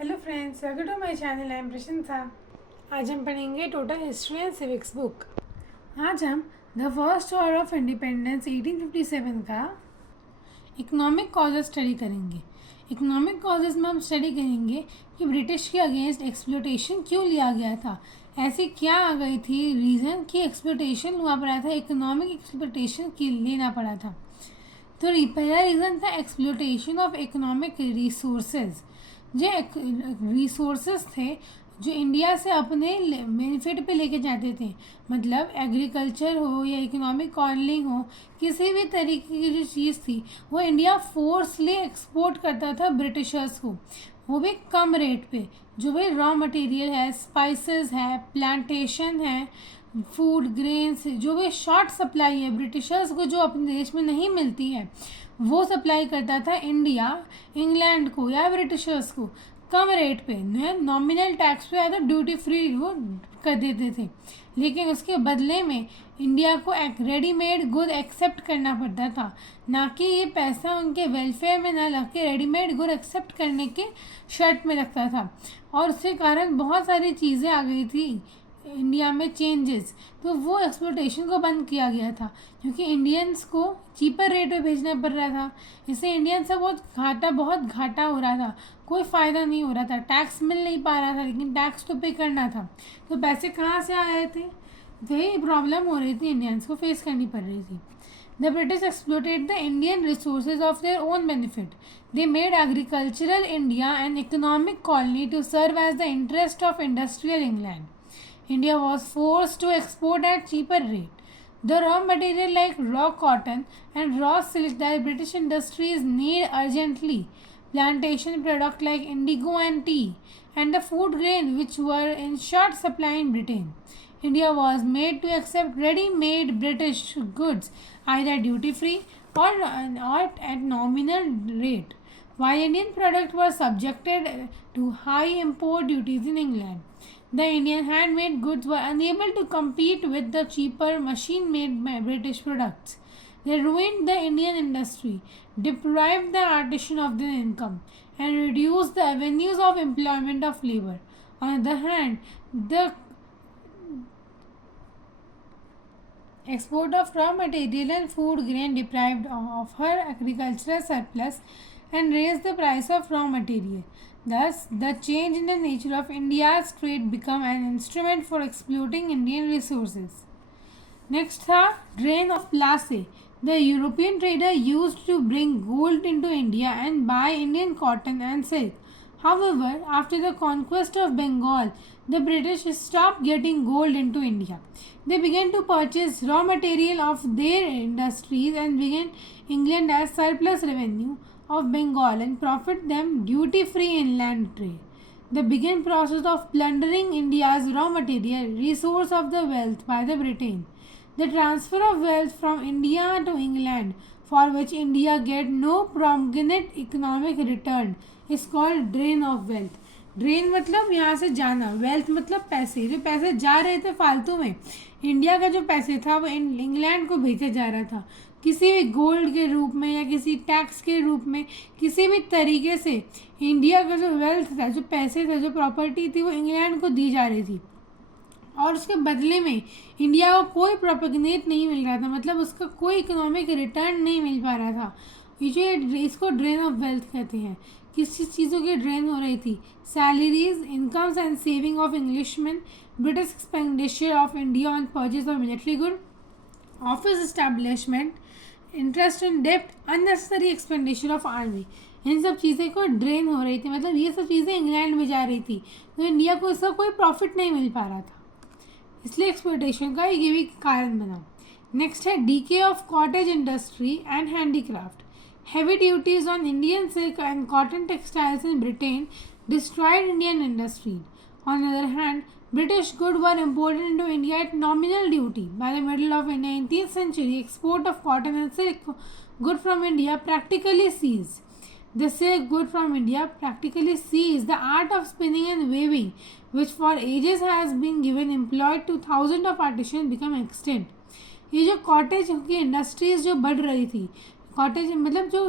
Hello friends, welcome to my channel. I am Prashansa. आज हम पढ़ेंगे total history and civics book. आज हम the first war of independence 1857 का इकोनॉमिक कॉजेज स्टडी करेंगे। इकोनॉमिक कॉजेज में हम स्टडी करेंगे कि ब्रिटिश के अगेंस्ट एक्सप्लोटेशन क्यों लिया गया था, ऐसी क्या आ गई थी रीज़न कि एक्सप्लोटेशन हुआ पड़ा था, इकोनॉमिक एक्सप्लोटेशन की लेना पड़ा था। तो पहला रीज़न था एक्सप्लोटेशन ऑफ इकोनॉमिक रिसोर्सेज। जो रिसोर्सेज थे जो इंडिया से अपने बेनिफिट पे लेके जाते थे, मतलब एग्रीकल्चर हो या इकोनॉमिक कॉलोनिंग हो, किसी भी तरीके की जो चीज़ थी वो इंडिया फोर्सली एक्सपोर्ट करता था ब्रिटिशर्स को, वो भी कम रेट पे। जो भी रॉ मटेरियल है, स्पाइसेस है, प्लांटेशन है, फूड ग्रेन्स, जो भी शॉर्ट सप्लाई है ब्रिटिशर्स को जो अपने देश में नहीं मिलती है, वो सप्लाई करता था इंडिया इंग्लैंड को या ब्रिटिशर्स को कम रेट पे, नॉमिनल टैक्स पे या तो ड्यूटी फ्री वो कर देते थे। लेकिन उसके बदले में इंडिया को एक रेडीमेड गुड एक्सेप्ट करना पड़ता था, ना कि ये पैसा उनके वेलफेयर में ना लग के रेडीमेड गुड एक्सेप्ट करने के शर्त में लगता था। और उसके कारण बहुत सारी चीज़ें आ गई थी इंडिया में चेंजेस, तो वो एक्सप्लोटेशन को बंद किया गया था क्योंकि इंडियंस को चीपर रेट पे भेजना पड़ रहा था। इससे इंडियंस से बहुत घाटा हो रहा था, कोई फ़ायदा नहीं हो रहा था, टैक्स मिल नहीं पा रहा था, लेकिन टैक्स तो पे करना था। तो पैसे कहाँ से आ रहे थे, वही प्रॉब्लम हो रही थी, इंडियंस को फेस करनी पड़ रही थी। The British exploited the Indian resources of their own benefit. They made agricultural India an economic colony to serve as the interest of industrial England. India was forced to export at cheaper rate. The raw material like raw cotton and raw silk that British industries need urgently, plantation product like indigo and tea, and the food grain which were in short supply in Britain. India was made to accept ready-made British goods either duty-free or at nominal rate, while Indian products were subjected to high import duties in England. The Indian handmade goods were unable to compete with the cheaper machine-made British products. They ruined the Indian industry, deprived the artisan of their income, and reduced the avenues of employment of labor. On the other hand, the export of raw material and food grain deprived of her agricultural surplus and raised the price of raw material. Thus, the change in the nature of India's trade became an instrument for exploiting Indian resources. Next था drain of Plassey. The European trader used to bring gold into India and buy Indian cotton and silk. However, after the conquest of Bengal, the British stopped getting gold into India. They began to purchase raw material of their industries and began England as surplus revenue of Bengal and profit them duty-free inland trade. The began process of plundering India's raw material, resource of the wealth by the Britain. The transfer of wealth from India to England, for which India get no prominent economic return, is called drain of wealth. Drain मतलब यहाँ से जाना, wealth मतलब पैसे, जो पैसे जा रहे थे फालतू में, इंडिया का जो पैसे था वो इंग्लैंड को भेजा जा रहा था किसी भी गोल्ड के रूप में या किसी टैक्स के रूप में, किसी भी तरीके से इंडिया का जो वेल्थ था, जो पैसे थे, जो प्रॉपर्टी थी, वो इंग्लैंड को दी जा रही थी और उसके बदले में इंडिया को कोई प्रोपेगनेट नहीं मिल रहा था, मतलब उसका कोई इकोनॉमिक रिटर्न नहीं मिल पा रहा था। ये जो इसको ड्रेन ऑफ वेल्थ कहते हैं। किस किस चीज़ों की ड्रेन हो रही थी, salaries, incomes and saving of Englishman, British expenditure of India on purchase of military good, office establishment, interest in डेप्ट, अननेसेसरी एक्सपेंडिचर ऑफ आर्मी, इन सब चीज़ें को ड्रेन हो रही थी, मतलब ये सब चीज़ें इंग्लैंड में जा रही थी, तो इंडिया को इसका कोई प्रॉफिट नहीं मिल पा रहा था, इसलिए एक्सप्लोटेशन का ये भी कारण बना। नेक्स्ट है DK of cottage industry and handicraft. Heavy duties on Indian silk and cotton textiles in Britain destroyed Indian industry. On the other hand, British goods were imported into India at nominal duty. By the middle of the 19th century, export of cotton and silk good from India practically ceased. The silk good from India practically ceased. The art of spinning and weaving, which for ages has been given employed to thousands of artisans, become extinct. ये जो cottage की industries जो बढ़ रही थी, cottage मतलब जो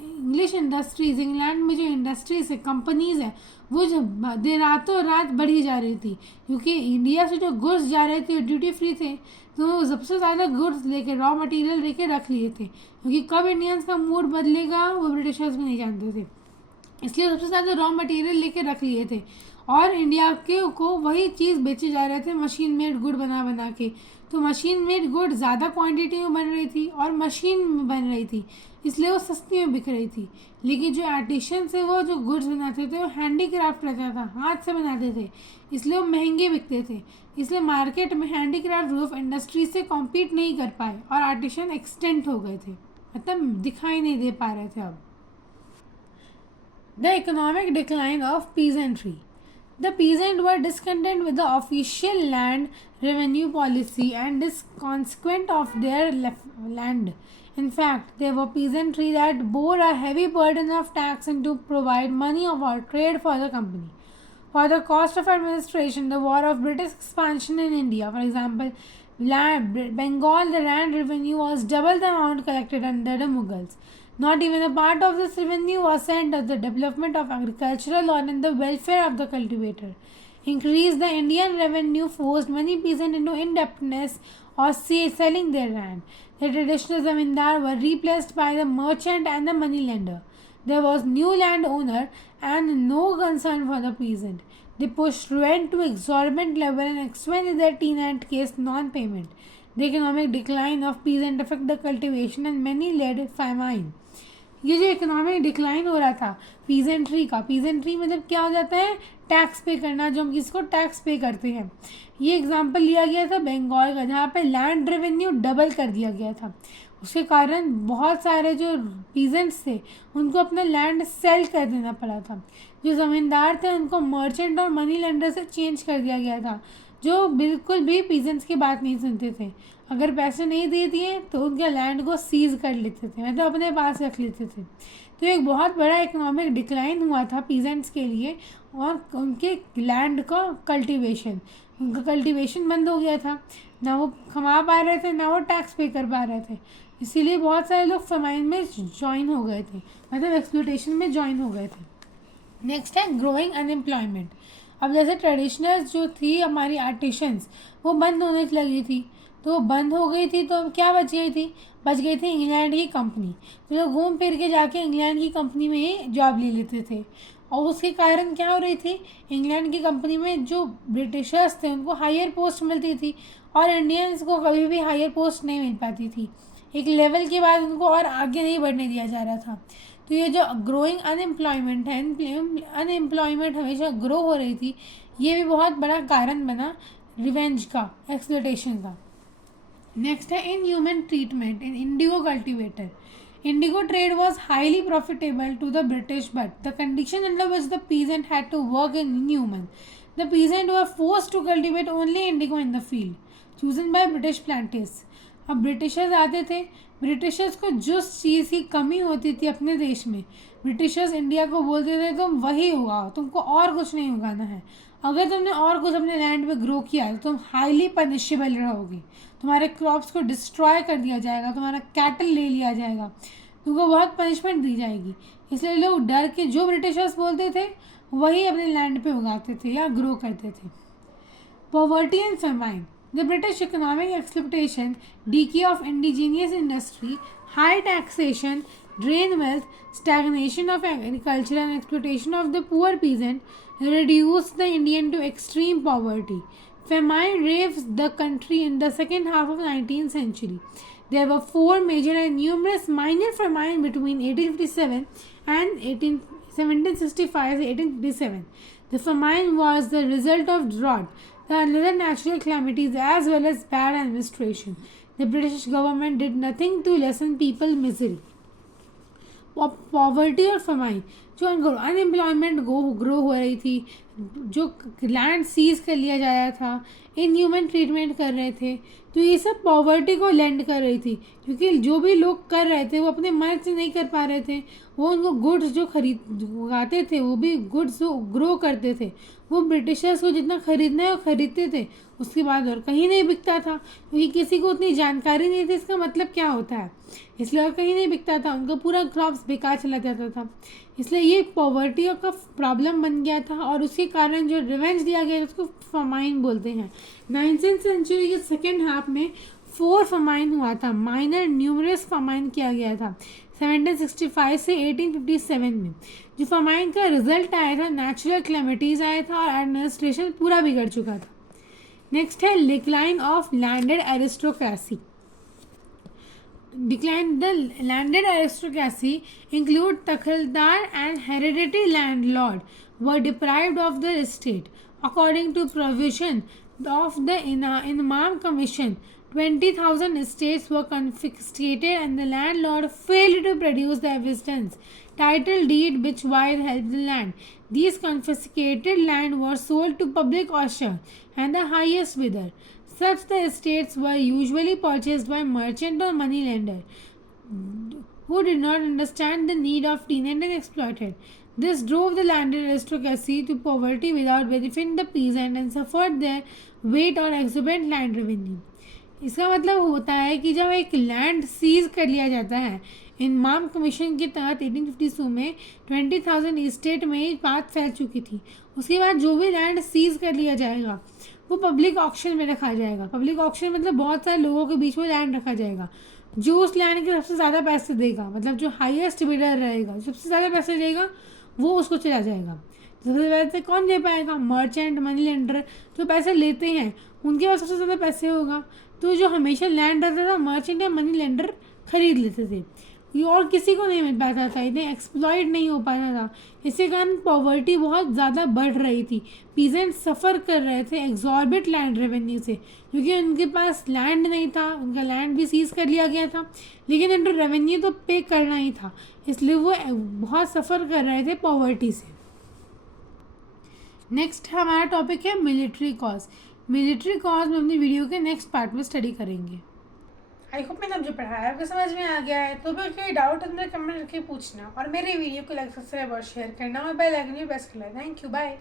English industries, England में जो इंडस्ट्रीज है, कंपनीज है, वो जो रातों रात बढ़ी जा रही थी, क्योंकि इंडिया से जो गुड्स जा रहे थे ड्यूटी फ्री थे, तो सबसे ज़्यादा गुड्स लेके, रॉ मटेरियल लेके रख लिए थे, क्योंकि कब इंडियंस का मूड बदलेगा वो ब्रिटिशर्स भी नहीं जानते थे, इसलिए सबसे ज़्यादा रॉ मटेरियल लेके रख लिए थे और इंडिया के को वही चीज़ बेचे जा रहे थे मशीन मेड गुड बना बना के। तो मशीन मेड गुड ज़्यादा क्वांटिटी में बन रही थी और मशीन में बन रही थी, इसलिए वो सस्ती में बिक रही थी। लेकिन जो आर्टिशन से वो जो गुड्स बनाते थे वो हैंडीक्राफ्ट रहता था, हाथ से बनाते थे, इसलिए वो महंगे बिकते थे। इसलिए मार्केट में हैंडीक्राफ्ट रूफ इंडस्ट्री से कॉम्पीट नहीं कर पाए और आर्टिशन एक्सटेंट हो गए थे, मतलब दिखाई नहीं दे पा रहे थे अब। The economic decline of peasantry. The peasants were discontent with the official land revenue policy and is consequent of their land. In fact, there were peasantry that bore a heavy burden of tax and to provide money or trade for the company. For the cost of administration, the war of British expansion in India, for example, Bengal, the land revenue was double the amount collected under the Mughals. Not even a part of this revenue was sent to the development of agricultural or in the welfare of the cultivator. Increase the Indian revenue forced many peasants into indebtedness or selling their land. The traditional zamindar were replaced by the merchant and the moneylender. There was new landowner and no concern for the peasant. They pushed rent to exorbitant level and expanded their tenant case non-payment. The economic decline of peasant affected the cultivation and many led famine. ये जो economic decline हो रहा था peasantry का, peasantry मतलब क्या हो जाता है, टैक्स पे करना, जो हम किसको टैक्स पे करते हैं। ये एग्जांपल लिया गया था बंगाल का, जहाँ पे लैंड रेवेन्यू डबल कर दिया गया था। उसके कारण बहुत सारे जो पीजेंट्स थे उनको अपना लैंड सेल कर देना पड़ा था। जो ज़मींदार थे उनको मर्चेंट और मनी लेंडर से चेंज कर दिया गया था, जो बिल्कुल भी पीजेंट्स की बात नहीं सुनते थे। अगर पैसे नहीं दे दिए तो उनके लैंड को सीज कर लेते थे, मतलब अपने पास रख लेते थे। तो एक बहुत बड़ा इकोनॉमिक डिक्लाइन हुआ था पीजेंट्स के लिए और उनके लैंड का कल्टीवेशन, उनका कल्टीवेशन बंद हो गया था, ना वो कमा पा रहे थे ना वो टैक्स पे कर पा रहे थे। इसीलिए बहुत सारे लोग फमाइन में ज्वाइन हो गए थे, मतलब एक्सप्लॉयटेशन में ज्वाइन हो गए थे। नेक्स्ट है ग्रोइंग अनएम्प्लॉयमेंट। अब जैसे ट्रेडिशनल जो थी हमारी आर्टिशंस वो बंद होने लगी थी, तो बंद हो गई थी, तो क्या बच गई थी, बच गई थी इंग्लैंड की कंपनी। तो लोग घूम फिर के जाके इंग्लैंड की कंपनी में ही जॉब ले लेते थे और उसके कारण क्या हो रही थी, इंग्लैंड की कंपनी में जो ब्रिटिशर्स थे उनको हायर पोस्ट मिलती थी और इंडियंस को कभी भी हायर पोस्ट नहीं मिल पाती थी। एक लेवल के बाद उनको और आगे नहीं बढ़ने दिया जा रहा था। तो ये जो ग्रोइंग अनएम्प्लॉयमेंट है, अनएम्प्लॉयमेंट हमेशा ग्रो हो रही थी, ये भी बहुत बड़ा कारण बना रिवेंज का, एक्सप्लॉयटेशन का। नेक्स्ट है inhuman treatment in Indigo cultivator. Indigo trade was highly profitable to the British, but the condition under which the peasant had to work in inhuman. The peasant were forced to cultivate only indigo in the field, chosen by British planters. अब Britishers आते थे, Britishers को जिस चीज़ की कमी होती थी अपने देश में, ब्रिटिशर्स इंडिया को बोलते थे तुम वही उगाओ, तुमको और कुछ नहीं उगाना है। अगर तुमने और कुछ अपने लैंड पे ग्रो किया तो तुम हाईली पनिशेबल रहोगे, तुम्हारे क्रॉप्स को डिस्ट्रॉय कर दिया जाएगा, तुम्हारा कैटल ले लिया जाएगा, तुमको बहुत पनिशमेंट दी जाएगी। इसलिए लोग डर के जो ब्रिटिशर्स बोलते थे वही अपने लैंड पे उगाते थे या ग्रो करते थे। Poverty and famine. The British economic exploitation, decay of indigenous industry, high taxation, drain wealth, stagnation of agriculture and exploitation of the poor peasant reduced the Indian to extreme poverty. Famine ravaged the country in the second half of the 19th century. There were 4 major and numerous minor famines between 1857 and 1765 and 1857. The famine was the result of drought, the other natural calamities as well as bad administration. The British government did nothing to lessen people's misery. Poverty और famine, जो unemployment grow हो रही थी, जो land seize कर लिया जा रहा था, इनह्यूमन ट्रीटमेंट कर रहे थे, तो ये सब पॉवर्टी को लेंड कर रही थी, क्योंकि जो भी लोग कर रहे थे वो अपने मन से नहीं कर पा रहे थे। वो उनको गुड्स जो उगाते थे, वो भी गुड्स जो ग्रो करते थे, वो ब्रिटिशर्स को जितना खरीदना है वो खरीदते थे, उसके बाद और कहीं नहीं बिकता था, क्योंकि किसी को उतनी जानकारी नहीं थी इसका मतलब क्या होता है, इसलिए और कहीं नहीं बिकता था, उनका पूरा क्रॉप्स बेकार चला जाता था। इसलिए ये पॉवर्टी का प्रॉब्लम बन गया था, और उसके कारण जो रिवेंज दिया गया उसको फमाइन बोलते हैं। 19th सेंचुरी के सेकेंड हाफ में 4 फमाइन हुआ था, माइनर न्यूमरस फमाइन किया गया था 1765 से 1857 में। जो फमाइन का रिजल्ट आया था, नेचुरल क्लेमिटीज आया था और एडमिनिस्ट्रेशन पूरा बिगड़ चुका था। नेक्स्ट है decline of landed aristocracy. Decline the landed aristocracy include Takhildar and hereditary landlord were deprived of their estate. According to provision of the Imam Commission, 20,000 estates were confiscated and the landlord failed to produce the evidence, title deed which while held the land. These confiscated land were sold to public auction and the highest bidder. Such the estates were usually purchased by merchant or money lender who did not understand the need of tenant and exploited. This drove the landed aristocracy to poverty without benefiting the peasant and suffered their weight on exorbitant land revenue. इसका मतलब होता है कि जब एक land seize कर लिया जाता है, इमाम कमीशन के तहत 1852 में 20,000 इस्टेट में ये बात फैल चुकी थी। उसके बाद जो भी लैंड सीज कर लिया जाएगा वो पब्लिक ऑक्शन में रखा जाएगा। पब्लिक ऑक्शन मतलब बहुत सारे लोगों के बीच में लैंड रखा जाएगा। जो उस लैंड के सबसे ज़्यादा पैसे देगा, मतलब जो हाईएस्ट बिडर रहेगा, सबसे ज़्यादा पैसे देगा, वो उसको चला जाएगा। सबसे पैसे कौन दे पाएगा? मर्चेंट, मनी लेंडर, जो पैसे लेते हैं उनके पास सबसे ज़्यादा पैसे होगा। तो जो हमेशा लैंड रहता था, मर्चेंट या मनी लेंडर खरीद लेते थे। ये और किसी को नहीं मिल पाता था, इन्हें एक्सप्लॉइट नहीं हो पाता था। इसके कारण पॉवर्टी बहुत ज़्यादा बढ़ रही थी। पीजेंट सफ़र कर रहे थे एग्जॉर्बिट लैंड रेवेन्यू से, क्योंकि उनके पास लैंड नहीं था, उनका लैंड भी सीज कर लिया गया था, लेकिन उनको रेवेन्यू तो पे करना ही था, इसलिए वो बहुत सफ़र कर रहे थे पॉवर्टी से। नेक्स्ट हमारा टॉपिक है मिलिट्री कॉज। मिलिट्री कॉज में अपनी वीडियो के नेक्स्ट पार्ट में स्टडी करेंगे। आई होप मैंने अब जो पढ़ाया आपको समझ में आ गया है। तो भी कोई डाउट अंदर कमेंट करके पूछना, और मेरे वीडियो को लाइक, सब्सक्राइब और शेयर करना, और बेल आइकन भी प्रेस करना। Thank you, bye.